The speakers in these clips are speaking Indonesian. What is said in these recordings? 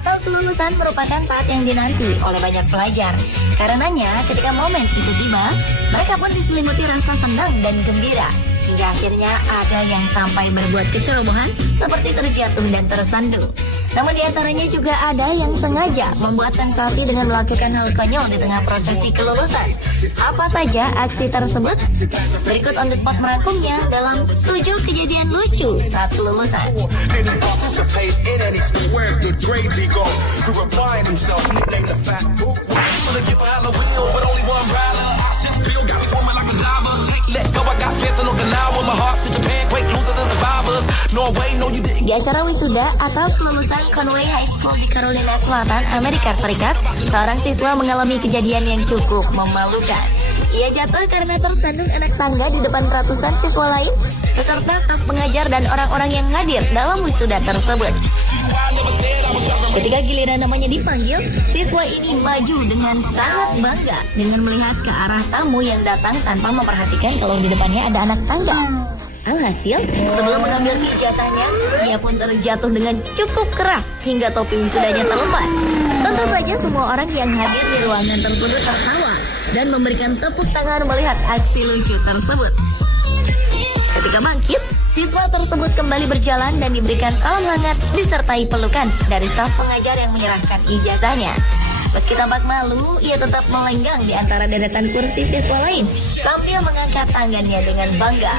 atau kelulusan merupakan saat yang dinanti oleh banyak pelajar. Karenanya, ketika momen itu tiba, mereka pun diselimuti rasa senang dan gembira. Hingga akhirnya ada yang sampai berbuat kecerobohan seperti terjatuh dan tersandung. Namun diantaranya juga ada yang sengaja membuat sensasi dengan melakukan hal konyol di tengah prosesi kelulusan. Apa saja aksi tersebut? Berikut on the spot merangkumnya dalam 7 kejadian lucu saat kelulusan. Di acara wisuda atau kelulusan Conway High School di Carolina Selatan, Amerika Serikat, seorang siswa mengalami kejadian yang cukup memalukan. Ia jatuh karena tersandung anak tangga di depan ratusan siswa lain, beserta staf pengajar dan orang-orang yang hadir dalam wisuda tersebut. Ketika giliran namanya dipanggil, siswa ini maju dengan sangat bangga dengan melihat ke arah tamu yang datang tanpa memperhatikan kalau di depannya ada anak tangga. Alhasil, sebelum mengambil ijazahnya, ia pun terjatuh dengan cukup keras hingga topi wisudanya terlepas. Tentu saja semua orang yang hadir di ruangan tersebut tertawa dan memberikan tepuk tangan melihat aksi lucu tersebut. Ketika bangkit, siswa tersebut kembali berjalan dan diberikan salam hangat disertai pelukan dari staf pengajar yang menyerahkan ijazahnya. Meski tampak malu, ia tetap melenggang di antara deretan kursi siswa lain sambil mengangkat tangannya dengan bangga.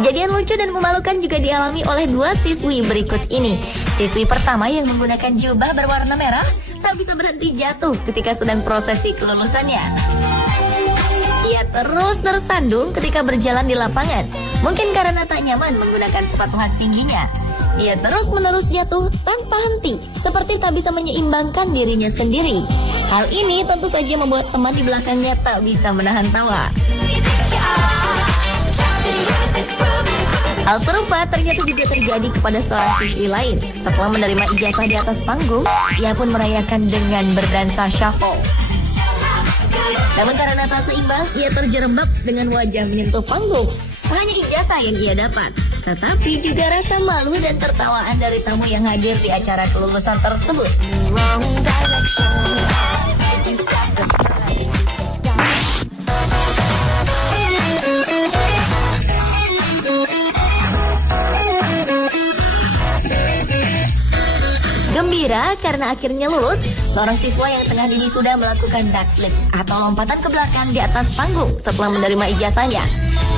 Kejadian lucu dan memalukan juga dialami oleh 2 siswi berikut ini. Siswi pertama yang menggunakan jubah berwarna merah tak bisa berhenti jatuh ketika sedang prosesi kelulusannya. Ia terus tersandung ketika berjalan di lapangan, mungkin karena tak nyaman menggunakan sepatu hak tingginya. Ia terus-menerus jatuh tanpa henti, seperti tak bisa menyeimbangkan dirinya sendiri. Hal ini tentu saja membuat teman di belakangnya tak bisa menahan tawa. Hal serupa ternyata juga terjadi kepada seorang siswi lain. Setelah menerima ijazah di atas panggung, ia pun merayakan dengan berdansa shuffle. Namun karena tak seimbang, ia terjerembab dengan wajah menyentuh panggung. Tak hanya ijazah yang ia dapat, tetapi juga rasa malu dan tertawaan dari tamu yang hadir di acara kelulusan tersebut. Gembira karena akhirnya lulus, seorang siswa yang tengah diwisuda melakukan backflip atau lompatan ke belakang di atas panggung setelah menerima ijazahnya.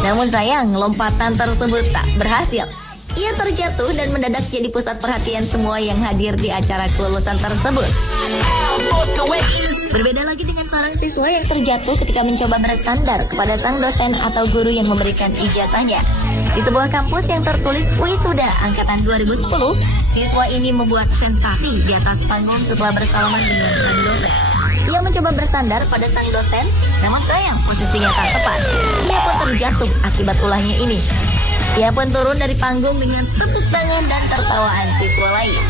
Namun sayang, lompatan tersebut tak berhasil. Ia terjatuh dan mendadak jadi pusat perhatian semua yang hadir di acara kelulusan tersebut. Berbeda lagi dengan seorang siswa yang terjatuh ketika mencoba bersandar kepada sang dosen atau guru yang memberikan ijazahnya. Di sebuah kampus yang tertulis wisuda angkatan 2010, siswa ini membuat sensasi di atas panggung setelah bersalaman dengan sang dosen. Ia mencoba bersandar pada sang dosen, namun sayang posisinya tak tepat. Ia pun terjatuh akibat ulahnya ini. Ia pun turun dari panggung dengan tepuk tangan dan tertawaan siswa lain.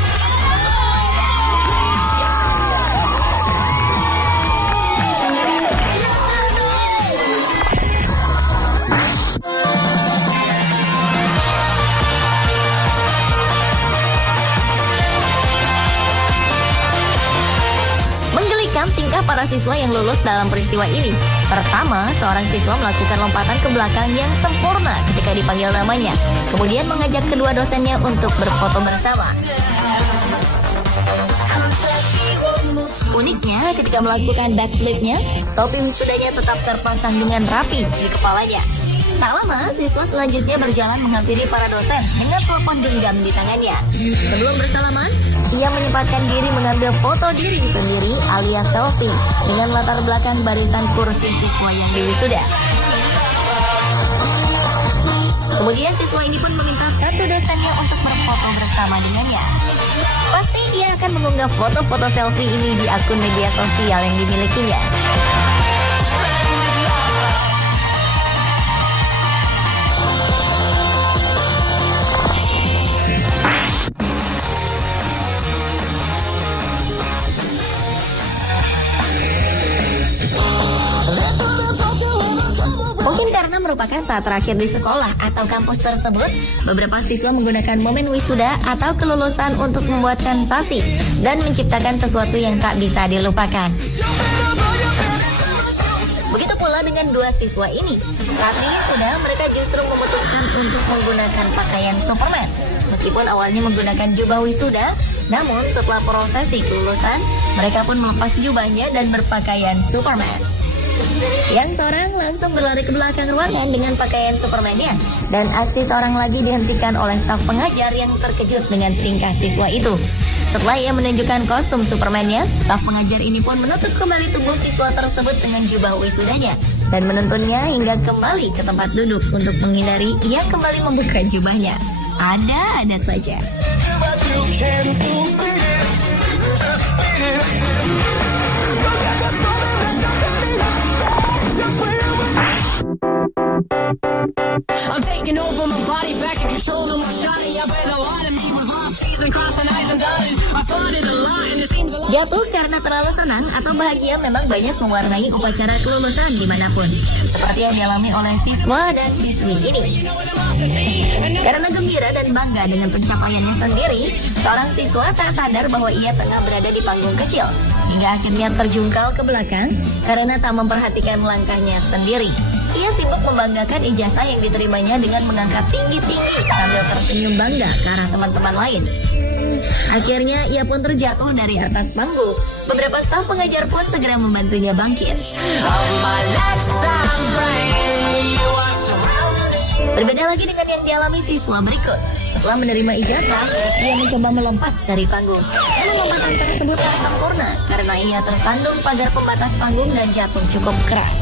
Tingkah para siswa yang lulus dalam peristiwa ini. Pertama, seorang siswa melakukan lompatan ke belakang yang sempurna ketika dipanggil namanya. Kemudian mengajak kedua dosennya untuk berfoto bersama. Uniknya, ketika melakukan backflipnya, topi wisudanya tetap terpasang dengan rapi di kepalanya. Tak lama, siswa selanjutnya berjalan menghampiri para dosen dengan telepon genggam di tangannya. Sebelum bersalaman, ia menyempatkan diri mengambil foto diri sendiri alias selfie dengan latar belakang barisan kursi siswa yang diwisuda. Kemudian siswa ini pun meminta satu dosennya untuk berfoto bersama dengannya. Pasti ia akan mengunggah foto-foto selfie ini di akun media sosial yang dimilikinya. merupakan saat terakhir di sekolah atau kampus tersebut, beberapa siswa menggunakan momen wisuda atau kelulusan untuk membuat sensasi dan menciptakan sesuatu yang tak bisa dilupakan. Begitu pula dengan dua siswa ini. Saat wisuda, mereka justru memutuskan untuk menggunakan pakaian Superman. Meskipun awalnya menggunakan jubah wisuda, namun setelah prosesi kelulusan, mereka pun melepas jubahnya dan berpakaian Superman. Yang seorang langsung berlari ke belakang ruangan dengan pakaian Superman-nya, dan aksi seorang lagi dihentikan oleh staf pengajar yang terkejut dengan tingkah siswa itu. Setelah ia menunjukkan kostum Superman-nya, staf pengajar ini pun menutup kembali tubuh siswa tersebut dengan jubah wisudanya dan menuntunnya hingga kembali ke tempat duduk untuk menghindari ia kembali membuka jubahnya. Ada saja. I'm taking over my body, back in control of my shawty. I bet a lot of me was lost, teasing, crossing eyes and dotting. I thought it a lot and it seems a lot. Jatuh karena terlalu senang atau bahagia memang banyak mewarnai upacara kelulusan dimanapun, seperti yang dialami oleh siswa dan siswi ini. Karena gembira dan bangga dengan pencapaiannya sendiri, seorang siswa tak sadar bahwa ia tengah berada di panggung kecil, hingga akhirnya terjungkal ke belakang karena tak memperhatikan langkahnya sendiri. Ia sibuk membanggakan ijazah yang diterimanya dengan mengangkat tinggi-tinggi sambil tersenyum bangga ke arah teman-teman lain. Akhirnya ia pun terjatuh dari atas panggung. Beberapa staf pengajar pun segera membantunya bangkit. Berbeda lagi dengan yang dialami siswa berikut. Setelah menerima ijazah, ia mencoba melompat dari panggung. Namun lompatan tersebut tak sempurna karena ia tersandung pagar pembatas panggung dan jatuh cukup keras.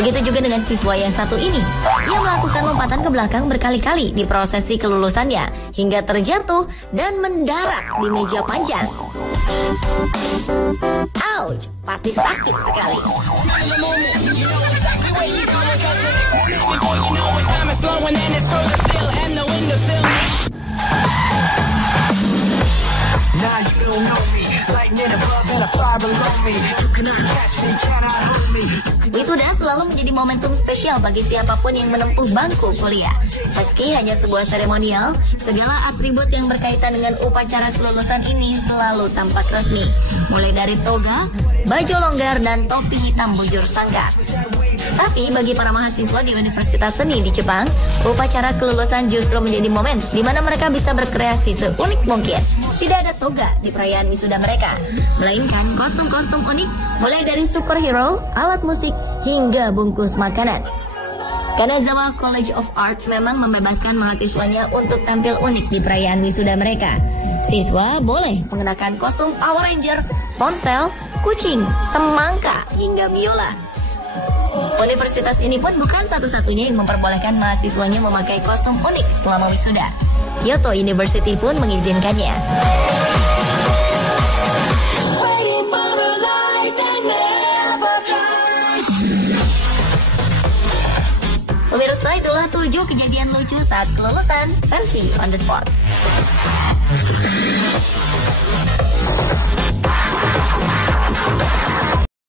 Begitu juga dengan siswa yang satu ini. Ia melakukan lompatan ke belakang berkali-kali di prosesi kelulusannya hingga terjatuh dan mendarat di meja panjang. Ouch, pasti sakit sekali. Wisuda selalu menjadi momentum spesial bagi siapapun yang menempuh bangku kuliah. Meski hanya sebuah seremonial, segala atribut yang berkaitan dengan upacara kelulusan ini selalu tampak resmi. Mulai dari toga, baju longgar, dan topi hitam bujur sangkar. Tapi bagi para mahasiswa di Universitas Seni di Jepang, upacara kelulusan justru menjadi momen di mana mereka bisa berkreasi seunik mungkin. Tidak ada toga di perayaan wisuda mereka, melainkan kostum-kostum unik mulai dari superhero, alat musik, hingga bungkus makanan. Kanazawa College of Art memang membebaskan mahasiswanya untuk tampil unik di perayaan wisuda mereka. Siswa boleh mengenakan kostum Power Ranger, ponsel, kucing, semangka, hingga biola. Universitas ini pun bukan satu-satunya yang memperbolehkan mahasiswanya memakai kostum unik selama wisuda. Kyoto University pun mengizinkannya. Pemirsa, itulah 7 kejadian lucu saat kelulusan versi on the spot.